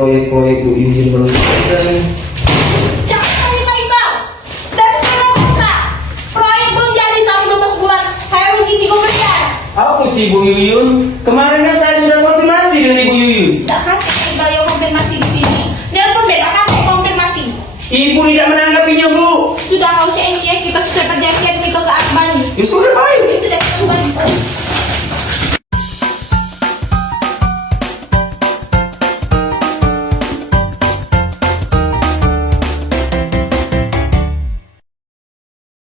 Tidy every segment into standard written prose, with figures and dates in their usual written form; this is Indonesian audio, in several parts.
proyek-proyek Bu Yuyun belum selesai. Jangan terima imbal dan sekarang kontrak. Proyek belum jadi sampai 12 bulan. Saya rugi 3 miliar. Apa sih Bu Yuyun? Kemarin kan saya sudah konfirmasi dengan Ibu Yuyun. Tidak kakek imbal yang konfirmasi di sini. Nelpon beda kakek konfirmasi. Ibu tidak menanggapinya Bu. Sudah kau cek ini ya, kita sudah perjanjian kita ke Akbani. Ya sudah baik. Ini sudah Akbani.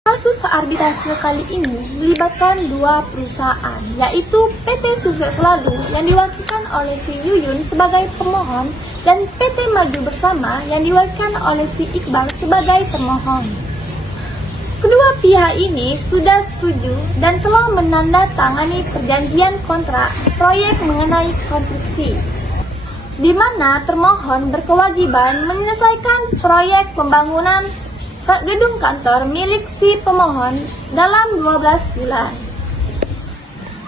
Kasus arbitrase kali ini melibatkan dua perusahaan, yaitu PT Sukses Selalu yang diwakilkan oleh si Yuyun sebagai pemohon dan PT Maju Bersama yang diwakilkan oleh si Iqbal sebagai termohon. Kedua pihak ini sudah setuju dan telah menandatangani perjanjian kontrak proyek mengenai konstruksi, di mana termohon berkewajiban menyelesaikan proyek pembangunan gedung kantor milik si pemohon dalam 12 bulan.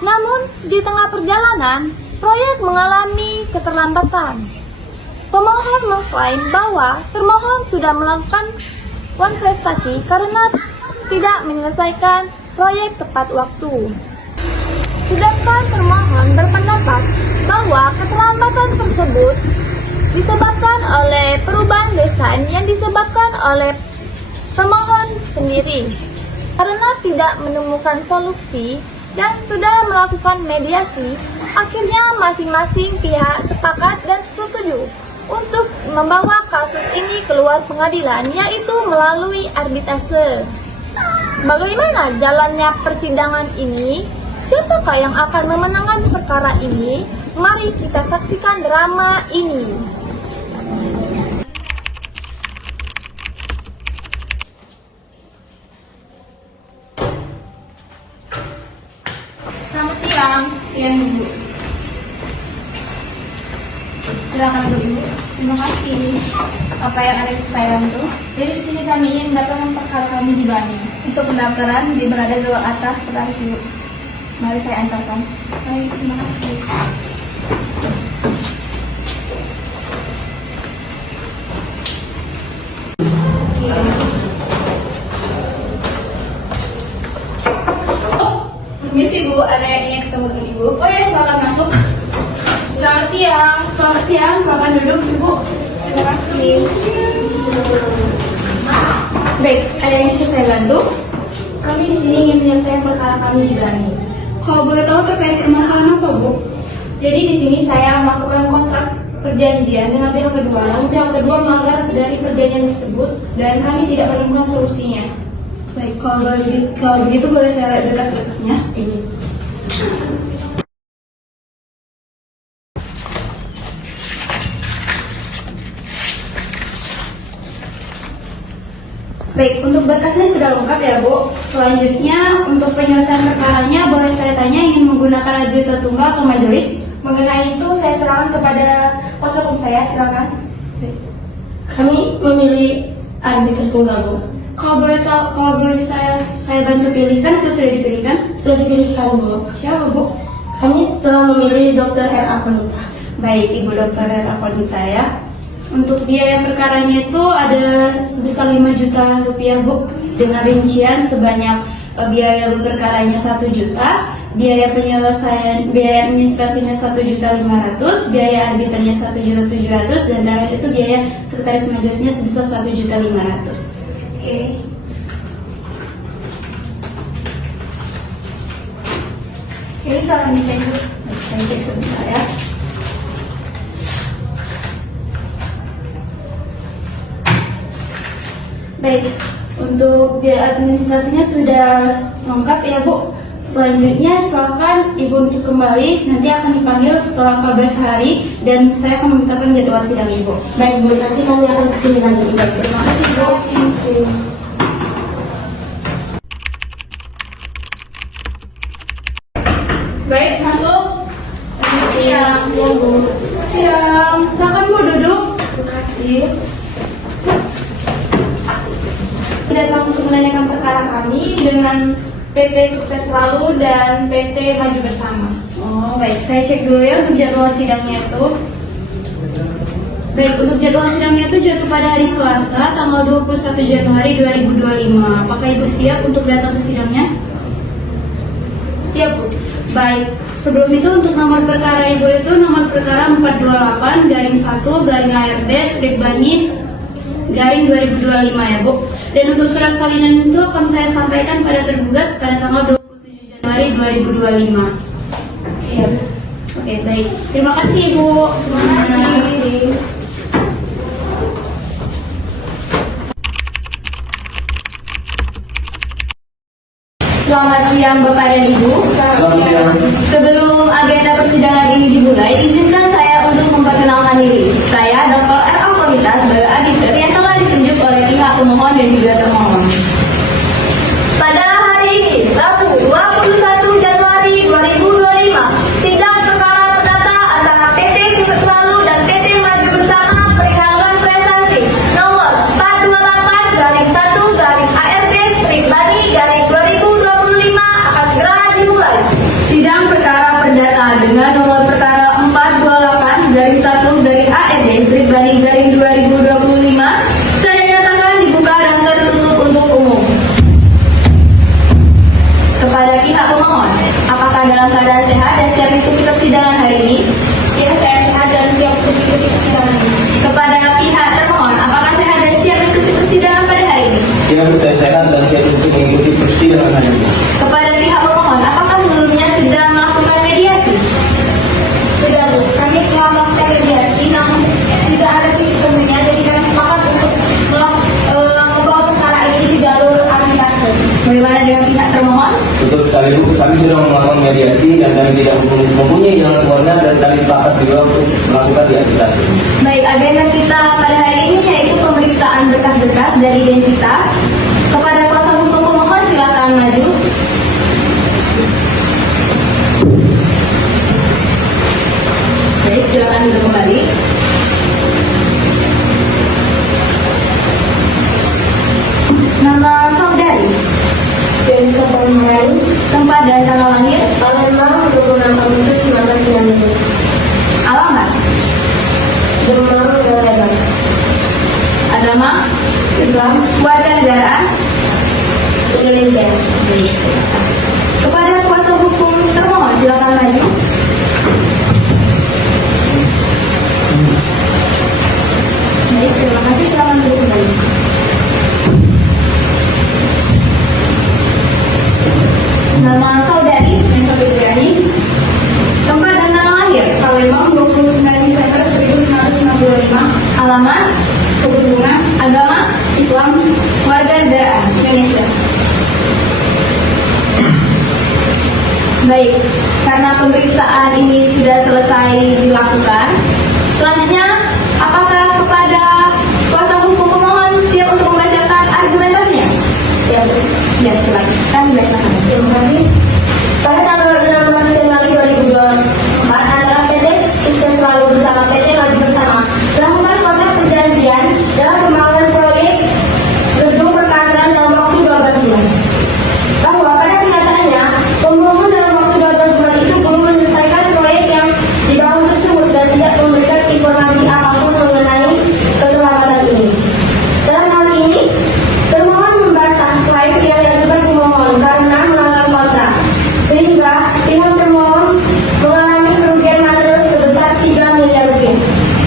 Namun, di tengah perjalanan, proyek mengalami keterlambatan. Pemohon mengklaim bahwa termohon sudah melakukan prestasi karena tidak menyelesaikan proyek tepat waktu. Sedangkan termohon berpendapat bahwa keterlambatan tersebut disebabkan oleh perubahan desain yang disebabkan oleh pemohon sendiri karena tidak menemukan solusi dan sudah melakukan mediasi. Akhirnya masing-masing pihak sepakat dan setuju untuk membawa kasus ini keluar pengadilan, yaitu melalui arbitrase. Bagaimana jalannya persidangan ini? Siapakah yang akan memenangkan perkara ini? Mari kita saksikan drama ini. Selamat siang. Siang Ibu. Silakan Bu Ibu. Terima kasih. Apa yang ada di saya bantu? Jadi di sini kami ingin mendaftarkan perkara kami di Bani. Untuk pendaftaran di berada di atas kertas Ibu. Mari saya antarkan. Baik, terima kasih. Permisi Bu, ada yang ingin ketemu dengan Ibu. Oh ya, silakan masuk. Selamat siang. Selamat siang, silakan duduk Ibu. Terima kasih. Baik, ada yang bisa saya bantu? Kami di sini ingin menyelesaikan perkara kami di Bani. Kalau boleh tahu terkait permasalahan apa Bu? Jadi di sini saya melakukan kontrak perjanjian dengan pihak kedua, namun pihak kedua melanggar dari perjanjian tersebut dan kami tidak menemukan solusinya. Baik, kalau begitu boleh saya lihat berkas-berkasnya. Ini. Baik, untuk berkasnya sudah lengkap ya Bu. Selanjutnya untuk penyelesaian perkaranya boleh saya tanya ingin menggunakan arbiter tunggal atau majelis? Mengenai itu saya serahkan kepada kuasa hukum saya, silakan. Kami memilih arbiter tunggal, Bu. Kalau boleh bisa saya bantu pilihkan atau sudah dipilihkan? Sudah dipilihkan, Bu. Siapa Bu? Kami telah memilih Dr. R.A. Konita. Baik, Ibu Dr. R.A. Konita ya. Untuk biaya perkaranya itu ada sebesar 5 juta rupiah Bu, dengan rincian sebanyak biaya perkaranya 1 juta, biaya penyelesaian, biaya administrasinya 1.500.000, biaya arbiternya 1.700.000, dan terakhir itu biaya sekretaris majelisnya sebesar 1.500.000. Oke. Ini salah dicek dulu. Saya cek sebentar ya. Baik, untuk biaya administrasinya sudah lengkap ya Bu. Selanjutnya silakan Ibu untuk kembali, nanti akan dipanggil setelah 14 hari dan saya akan memintakan jadwal sidang Ibu. Baik, Bu. Nanti kami akan kesini lagi. Terima kasih Bu. Baik, masuk. Siang, Bu. siang. Silakan Bu duduk. Terima kasih. Datang untuk menanyakan perkara kami dengan PT Sukses Selalu dan PT Maju Bersama. Oh baik, saya cek dulu ya untuk jadwal sidangnya itu. Baik, untuk jadwal sidangnya itu jatuh pada hari Selasa, tanggal 21 Januari 2025. Apakah Ibu siap untuk datang ke sidangnya? Siap, Bu. Baik, sebelum itu untuk nomor perkara Ibu itu nomor perkara 428-1/BS/Bani-2025 ya, Bu. Dan untuk surat salinan itu akan saya sampaikan pada tergugat pada tanggal 27 Januari 2025. Siap. Oke, baik. Terima kasih, Ibu. Semangat. Selamat siang Bapak dan Ibu. Selamat siang. Sebelum agenda persidangan ini dimulai, izinkan saya untuk memperkenalkan diri. Saya Dr. R. Alkonita sebagai auditor yang telah ditunjuk oleh pihak pemohon dan juga termohon. Pada hari ini, Rabu 21 Januari 2025, sidang perkara perdata antara PT Sukses Selalu dan PT Maju Bersama perihal prestasi nomor 428-1/ARB/Bani-2025 akan segera dimulai. Sidang perkara perdata dengan nomor perkara 428-1/ARB/Bani-2025 saya nyatakan dibuka dan tertutup untuk umum. Kepada pihak pemohon, apakah dalam keadaan sehat dan siap mengikuti persidangan hari ini? Ya, saya sehat dan siap untuk mengikuti persidangan ini. Kepada pihak termohon, apakah sehat dan siap mengikuti persidangan pada hari ini? Ya, Bu, saya sehat dan siap untuk mengikuti persidangan hari ini. Kepada pihak pemohon, apakah sebelumnya sudah melakukan mediasi? Sudah, Bu. Kami telah melakukan mediasi, namun tidak ada titik temunya, jadi kami sepakat untuk membawa perkara ini di jalur arbitrase. Bagaimana dengan pihak termohon? Betul sekali, Bu. Kami sudah melakukan mediasi dan kami tidak mempunyai jalan keluarnya dan kami sepakat juga untuk melakukan diarbitrase. Baik, agenda kita pada hari ini yaitu pemeriksaan berkas-berkas dan identitas. Kepada kuasa hukum pemohon, silakan maju. Baik, silakan duduk kembali. Nama saudari, Jennifer Permainan, tempat dan tanggal lahir, Palembang 26 Agustus 1990. alamat, Demam, Jawa Barat. agama, Islam, warga negaraan. Indonesia. Kepada kuasa hukum termohon, silakan maju. Baik, terima kasih. Selamat duduk kembali. Nama saudari, Nesa Ibrahim. Tempat dan tanggal lahir, Palembang 29 Desember 1995. Alamat, Kebun Bunga. Agama, Islam. Warga negaraan, Indonesia. Baik, karena pemeriksaan ini sudah selesai dilakukan, selanjutnya apakah kepada kuasa hukum pemohon siap untuk membacakan argumentasinya? Siap. Ya, silakan. Kami bacakan. Terima kasih. Pada tanggal 16 Januari 2024, antara PT Sukses Selalu bersama PT Maju Bersama melakukan kontrak perjanjian dalam pembangunan proyek gedung perkantoran dalam waktu 12 bulan. Bahwa pada kenyataannya, pemohon dalam waktu 12 bulan itu belum menyelesaikan proyek yang dibangun tersebut dan tidak memberikan informasi apapun mengenai keterlambatan ini. Dalam hal ini, termohon membantah klaim yang diajukan pemohon karena melanggar kontrak, sehingga pihak termohon mengalami kerugian material sebesar 3 miliar rupiah.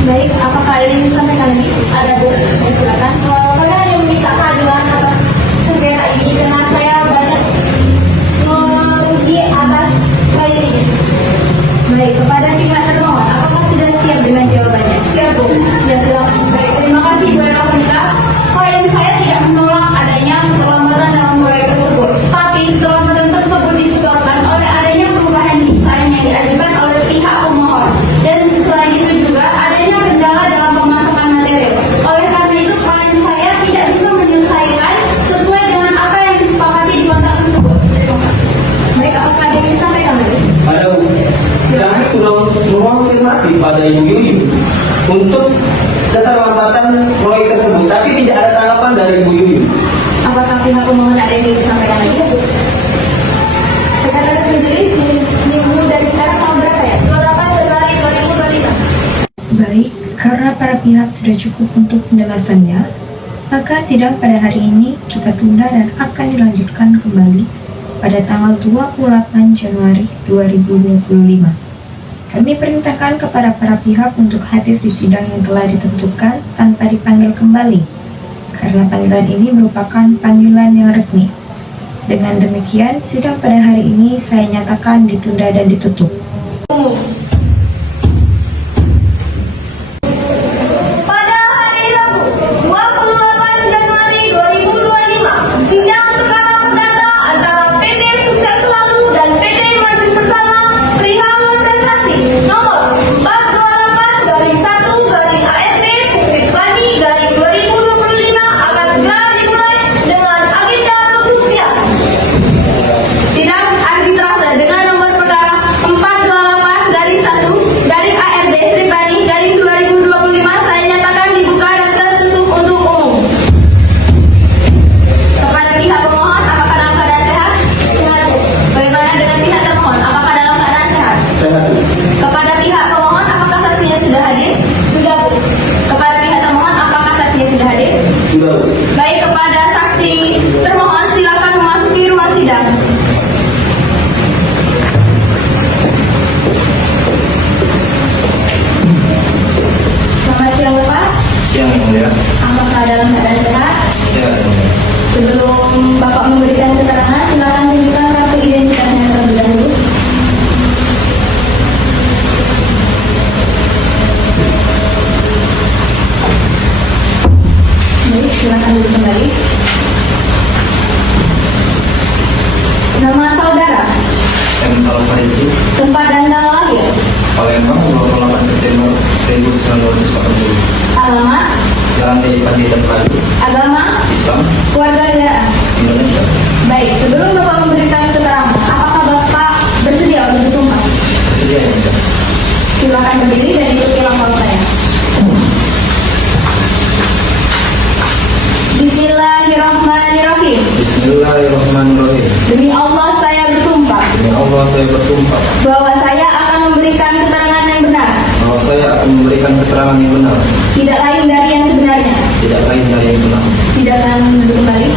Baik, apakah ada yang disampaikan lagi? Ada, Bu. Ya, silakan. Karena yang meminta keadilan atas sengketa ini karena saya banyak merugi atas proyek ini. Baik, kepada pihak termohon, apakah sudah siap dengan jawabannya? Siap, Bu. Ya, silakan. Baik, terima kasih Ibu Erlita. Klien saya tidak menolak adanya keterlambatan dalam proyek tersebut, tapi keterlambatan tersebut disebabkan oleh adanya perubahan desain yang diajukan oleh pihak pemohon, dan selain itu juga adanya kendala dalam pemasangan material. Oleh karena itu, klien saya tidak bisa menyelesaikan sesuai dengan apa yang disepakati di kontrak tersebut. Terima kasih. Baik, apakah ada yang disampaikan lagi? Ada, Bu. Kami sudah mengonfirmasi pada Ibu Yuyun untuk keterlambatan proyek tersebut, tapi tidak ada tanggapan dari Ibu Yuyun. Apakah pihak pemohon ada yang ingin disampaikan lagi? Ya, Bu? Sekarang majelis minggu dari sekarang tahun berapa ya? 28 Januari 2025. Baik, karena para pihak sudah cukup untuk penjelasannya, maka sidang pada hari ini kita tunda dan akan dilanjutkan kembali pada tanggal 28 Januari 2025. Kami perintahkan kepada para pihak untuk hadir di sidang yang telah ditentukan tanpa dipanggil kembali, karena panggilan ini merupakan panggilan yang resmi. Dengan demikian, sidang pada hari ini saya nyatakan ditunda dan ditutup. Pada hari Rabu, 28 Januari 2025, sidang perkara perdata antara PT Sukses Selalu dan PT Maju Bersama perihal prestasi nomor 428-1-AFP/2025 akan segera dimulai dengan agenda pembuktian. Sidang arbitrase dengan nomor perkara 428-1-ARB/2025 saya nyatakan dibuka dan tertutup untuk umum. Kepada pihak pemohon, apakah dalam keadaan sehat? Sehat. Bagaimana dengan pihak termohon? Apakah dalam keadaan sehat? Sehat. Kepada pihak pemohon, apakah saksinya sudah hadir? Sudah, Bu. Kepada pihak termohon, apakah saksinya sudah hadir? Sudah. Baik, kepada saksi termohon silakan memasuki ruang sidang. Selamat siang, Bapak. Siang yang mulia. Apakah dalam keadaan sehat? Siang yang mulia. Sebelum Bapak memberikan keterangan, silakan tunjukkan kartu identitasnya terlebih dahulu. Baik, silakan duduk kembali. Nama saudara, Samuel Farisi, tempat dan tanggal lahir, Palembang, 28 September 1980. alamat, Jalan T. Pandita Prabu, agama, Islam, keluarga negaraan. Indonesia. Baik, sebelum Bapak memberikan keterangan, apakah Bapak bersedia untuk bersumpah? Bersedia yang mulia. Silakan berdiri dan ikuti langkah saya. Bismillahirrahmanirrahim. Bismillahirrahmanirrahim. Demi Allah saya bersumpah Demi Allah saya bersumpah bahwa saya akan memberikan keterangan yang benar, bahwa saya akan memberikan keterangan yang benar, tidak lain dari yang sebenarnya. tidak lain dari yang benar. Silakan duduk kembali.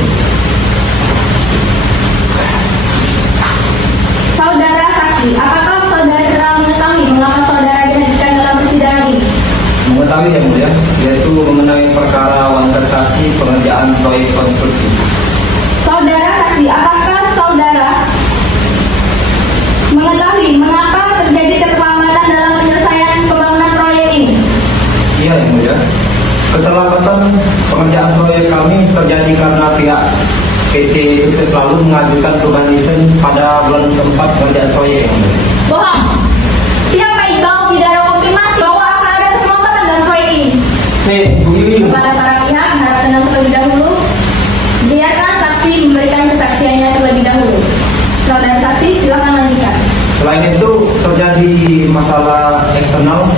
Saudara saksi, apakah saudara mengetahui mengapa saudara dihadirkan dalam persidangan ini? Mengetahui yang mulia, yaitu mengenai perkara kontestasi pengerjaan proyek konstruksi. Saudara saksi, apakah saudara mengetahui mengapa terjadi keterlambatan dalam penyelesaian pembangunan proyek ini? Iya yang mulia. Keterlambatan pengerjaan proyek kami terjadi karena pihak PT Sukses Selalu mengajukan perubahan desain pada bulan keempat pengerjaan proyek yang mulia. Bohong. Pihak PIKAU tidak ada konfirmasi bahwa akan ada keterlambatan dalam proyek ini. Bu Yuyun. Kepada para pihak, harap tenang terlebih dahulu. Biarkan saksi memberikan kesaksiannya terlebih dahulu. Saudara saksi, silakan lanjutkan. Selain itu terjadi masalah eksternal,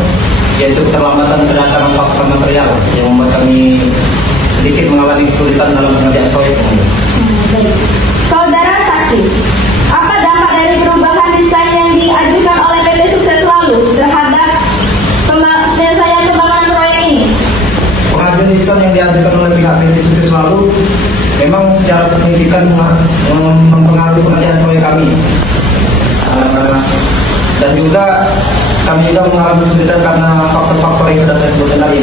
yaitu keterlambatan kedatangan pasukan material yang membuat kami sedikit mengalami kesulitan dalam pengerjaan proyek yang mulia. Baik. Saudara saksi, apa dampak dari perubahan desain yang diajukan oleh PT Sukses Selalu terhadap penyelesaian pembangunan proyek ini? Pengajuan desain yang diajukan oleh pihak PT Sukses Selalu memang secara signifikan mempengaruhi pengerjaan proyek kami. Dan juga kami juga mengalami kesulitan karena faktor-faktor yang sudah saya sebutkan tadi.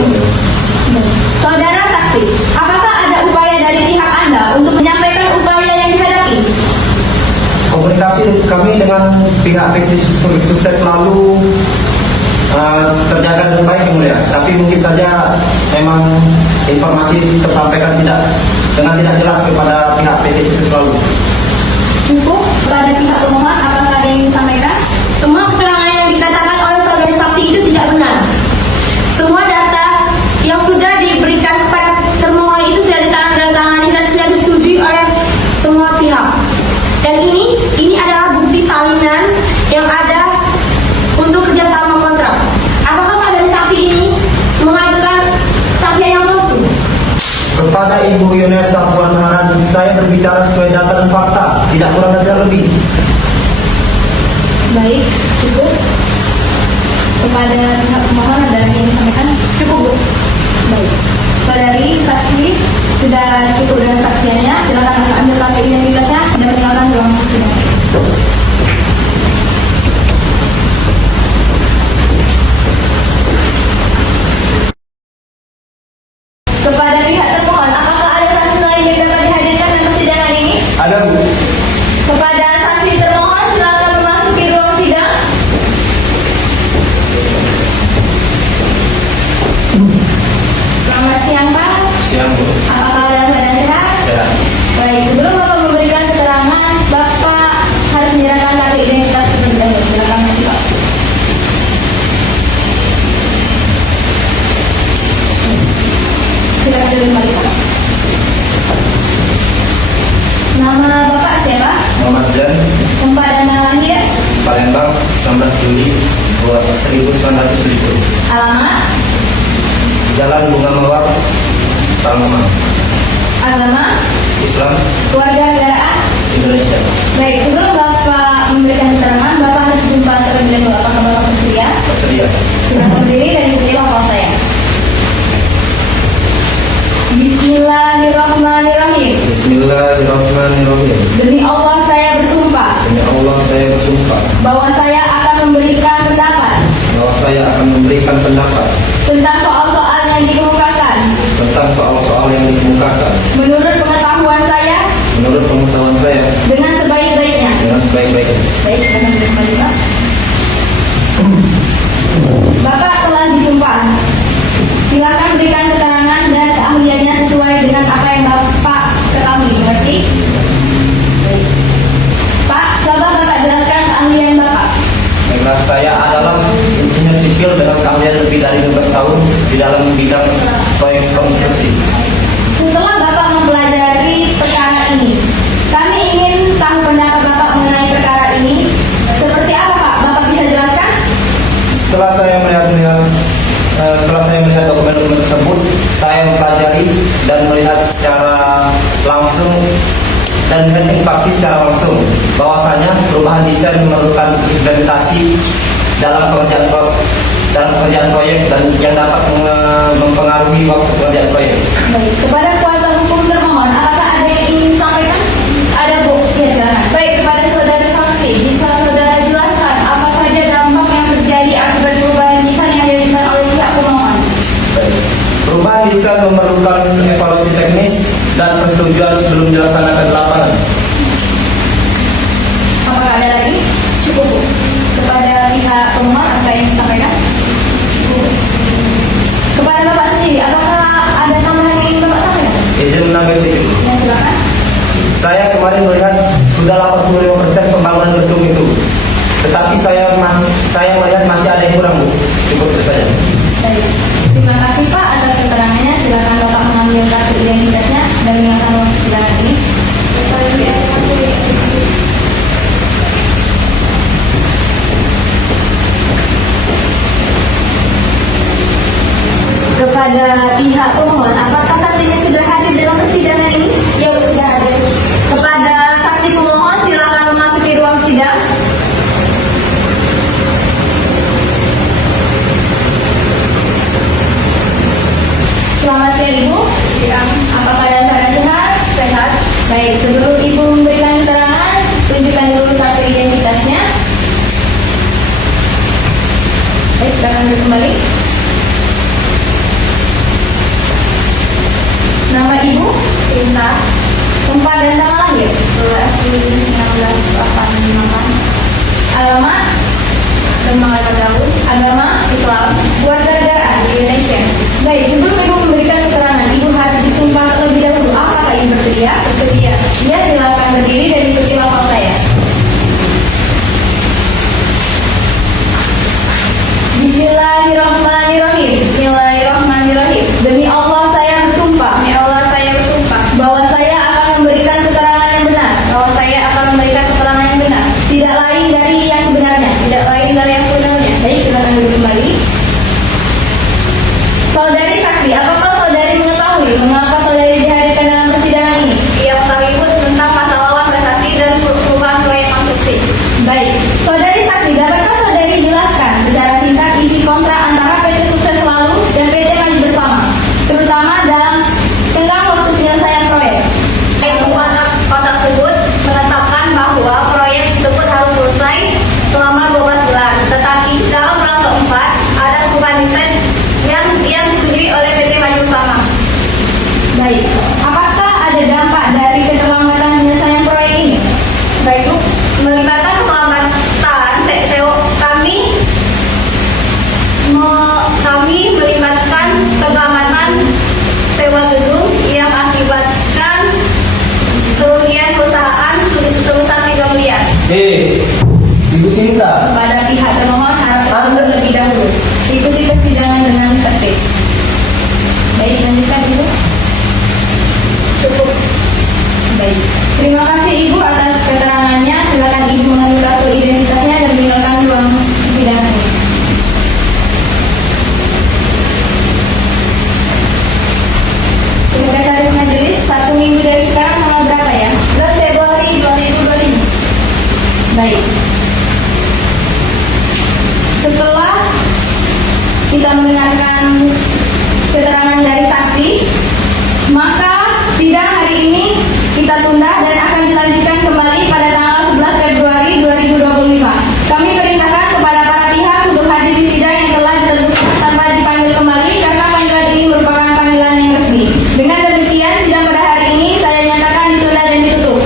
Saudara saksi, apakah ada upaya dari pihak Anda untuk menyampaikan upaya yang dihadapi? Komunikasi kami dengan pihak PT Sukses Selalu terjaga dengan baik yang mulia, tapi mungkin saja memang informasi tersampaikan dengan tidak jelas kepada pihak PT Sukses Selalu. Cukup. Kepada pihak pemohon, apakah ada yang disampaikan? Semua keterangan yang dikatakan oleh saudara saksi itu tidak benar. Semua data yang sudah diberikan kepada termohon itu sudah ditandatangani dan sudah disetujui oleh semua pihak. Dan ini adalah bukti salinan yang ada untuk kerjasama kontrak. Apakah saudara saksi ini mengajukan saksian yang palsu? Kepada Ibu Yunesa Puan Maharani, saya berbicara sesuai data dan fakta, tidak kurang dan tidak lebih. Baik, cukup. Kepada pihak pemohon ada yang disampaikan? Cukup, Bu. Baik. Saudari saksi sudah cukup dengan saksiannya. Silakan ambil kartu identitasnya dan meninggalkan ruang sidang. Kepada pihak termohon, apakah ada saksi lain yang dapat dihadirkan dalam persidangan ini? Ada, Bu. Kepada saksi termohon, silakan memasuki ruang sidang. Selamat siang, Pak. Siang, Bu. Apakah dalam keadaan sehat? Sehat. Baik, sebelum Bapak memberikan keterangan, Bapak harus menyerahkan kartu identitas terlebih dahulu. Silakan maju, Pak. Silakan duduk kembali, Pak. Nama Bapak siapa? Muhammad Zan, Tempat dan tanggal lahir? Palembang, 19 Juli 1970. Alamat? Jalan Bunga Mawar, Palembang. Agama? Islam, Keluarga negaraan? Indonesia. Baik, sebelum Bapak memberikan keterangan, Bapak harus jumpa terlebih dahulu. Apakah Bapak bersedia? Bersedia. Silakan berdiri dan ikuti langkah saya. Bismillahirrahmanirrahim. Bismillahirrahmanirrahim. Demi Allah saya bersumpah Demi Allah saya bersumpah bahwa saya akan memberikan pendapat bahwa saya akan memberikan pendapat tentang soal-soal yang dikemukakan tentang soal-soal yang dikemukakan menurut pengetahuan saya menurut pengetahuan saya dengan sebaik-baiknya. dengan sebaik-baiknya. Baik, silakan duduk kembali, Pak. Bapak telah disumpah. Silakan berikan keterangan dan keahliannya sesuai dengan apa yang Bapak ketahui. Mengerti? Baik. Pak, coba Bapak jelaskan keahlian Bapak. Baiklah, saya adalah insinyur sipil dengan keahlian lebih dari 12 tahun di dalam bidang proyek konstruksi. Setelah Bapak mempelajari perkara ini, kami ingin tahu pendapat Bapak mengenai perkara ini. Seperti apa, Pak? Bapak bisa jelaskan? Setelah saya melihat dokumen-dokumen tersebut, saya mempelajari dan melihat secara langsung dan mengidentifikasi secara langsung bahwasanya perubahan desain memerlukan implementasi dalam pekerjaan proyek dan yang dapat mempengaruhi waktu pekerjaan proyek. Baik. Kepada kuasa hukum termohon, apakah ada yang ingin disampaikan? Ada, Bu. Ya, silakan. Baik, kepada saudara saksi, bisa saudara jelaskan apa saja dampak yang terjadi akibat perubahan desain yang diajukan oleh pihak pemohon? Baik. Perubahan desain memerlukan evaluasi teknis dan persetujuan sebelum dilaksanakan di lapangan. Apakah ada lagi? Cukup, Bu. Kepada pihak pemohon, apa yang disampaikan? Cukup. Kepada Bapak sendiri, apakah ada tambahan yang ingin Bapak sampaikan? Izin menanggapi. Ya, silakan. Saya kemarin melihat sudah 85% pembangunan gedung itu, tetapi saya melihat masih ada yang kurang, Bu. Cukup itu saja. Baik. Terima kasih, Pak, atas keterangannya. Silakan Bapak mengambil kartu identitasnya dan meninggalkan ruang persidangan ini. Kepada pihak pemohon, apakah saksinya sudah hadir dalam persidangan ini? Ya, sudah hadir. Kepada saksi pemohon, silakan memasuki ruang sidang. Selamat siang, Ibu. Siang. Apakah dalam keadaan sehat? Sehat. Baik, sebelum Ibu memberikan keterangan, tunjukkan dulu kartu identitasnya. Baik, silakan duduk kembali. Nama Ibu? Sinta. Tempat dan tanggal lahir? 12 Juli 1988. Agama? Lembaga Tadawun. Agama? Islam. Keluarga negaraan Indonesia. Baik, sebelum Ibu memberikan keterangan, Ibu harus disumpah terlebih dahulu. Apakah Ibu bersedia? Bersedia. Ya, silakan berdiri dan ikuti langkah saya. Bismillahirrahmanirrahim. Bismillahirrahmanirrahim. Demi Allah saya bersumpah. Demi Allah saya bersumpah bahwa saya akan memberikan keterangan yang benar. Bahwa saya akan memberikan keterangan yang benar. Tidak lain dari yang sebenarnya. Tidak lain dari yang sebenarnya. Baik, silakan duduk kembali. Saudari saksi, Tidak. Kepada pihak termohon harap terlebih dahulu. Ikuti persidangan dengan tertib. Baik, lanjutkan Ibu. Cukup. Baik. Terima kasih Ibu atas keterangannya. Silakan Ibu mengambil kartu identitasnya dan meninggalkan ruang persidangan ini. Sekretaris Majelis, 1 minggu dari sekarang tanggal berapa ya? 11 Februari 2025. Baik. Setelah kita mendengarkan keterangan dari saksi, maka sidang hari ini kita tunda dan akan dilanjutkan kembali pada tanggal 11 Februari 2025. Kami perintahkan kepada para pihak untuk hadir di sidang yang telah ditentukan tanpa dipanggil kembali karena panggilan ini merupakan panggilan yang resmi. Dengan demikian, sidang pada hari ini saya nyatakan ditunda dan ditutup.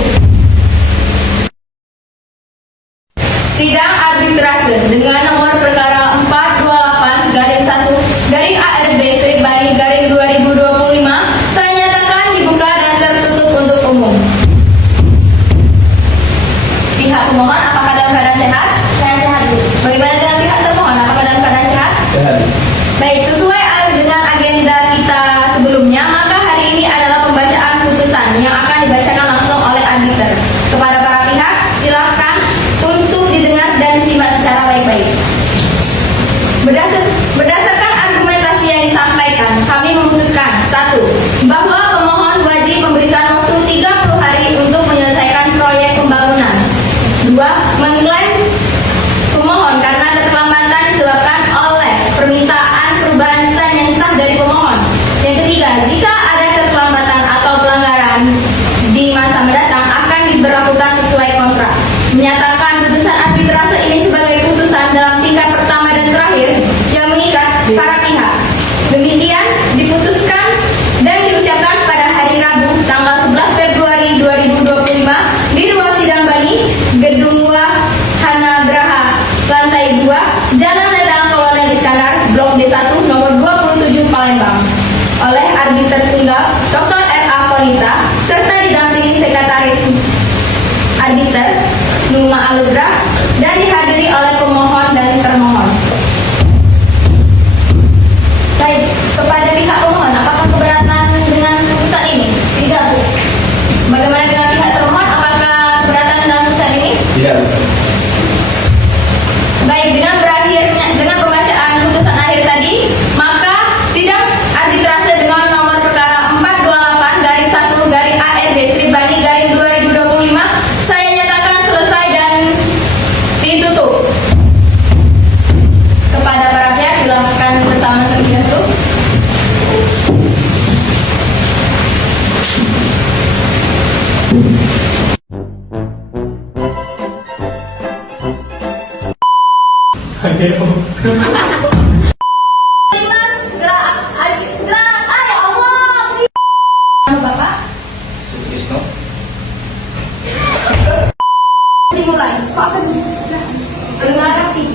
Sidang arbitrase dengan nomor perkara 428-1/ARB/2025 saya nyatakan dibuka dan tertutup untuk umum. Pihak pemohon apakah dalam keadaan sehat? Saya sehat, Bu. Bagaimana dengan pihak termohon? Apakah dalam keadaan sehat? Sehat. Baik, sesuai dengan agenda kita sebelumnya, maka hari ini adalah pembacaan putusan yang akan dibacakan langsung oleh arbiter. Kepada para pihak, silakan untuk didengar dan disimak secara baik-baik. Berdasarkan argumentasi yang disampaikan, kami memutuskan 1. Bahwa pemohon wajib memberikan waktu 30 hari untuk menyelesaikan proyek pembangunan. 2. Mengklaim pemohon karena keterlambatan disebabkan oleh permintaan perubahan stand yang sah dari pemohon. Yang ketiga, jika ada keterlambatan atau pelanggaran di masa mendatang akan diberlakukan sesuai kontrak. Menyatakan putusan arbitrase ini sebagai putusan dalam tingkat pertama dan terakhir yang mengikat para pihak. Demikian diputuskan dan diucapkan pada hari Rabu tanggal 11 Februari 2025 di ruang sidang Bani, Gedung Wahana Graha, lantai 2, Jalan Ledang Kolonel Iskandar, Blok D1, nomor 27, Palembang. Oleh arbiter tunggal Dr. R.A. Konita serta didampingi sekretaris arbiter Numa Aludra dan dihadiri oleh pemohon dan termohon. Baik, kepada pihak pemohon, apakah keberatan dengan putusan ini? Tidak, Bu. Bagaimana dengan pihak termohon? Apakah keberatan dengan putusan ini? Tidak. Baik, dengan pembacaan putusan akhir tadi, maka sidang arbitrase dengan nomor perkara 428-1/ARB/Bani-2025 saya nyatakan selesai dan ditutup. Kepada para pihak silakan bersama terlebih dahulu. Segera, ya Allah. Nama Bapak Sukrisno. dimulai. Kok akan dengar rapi?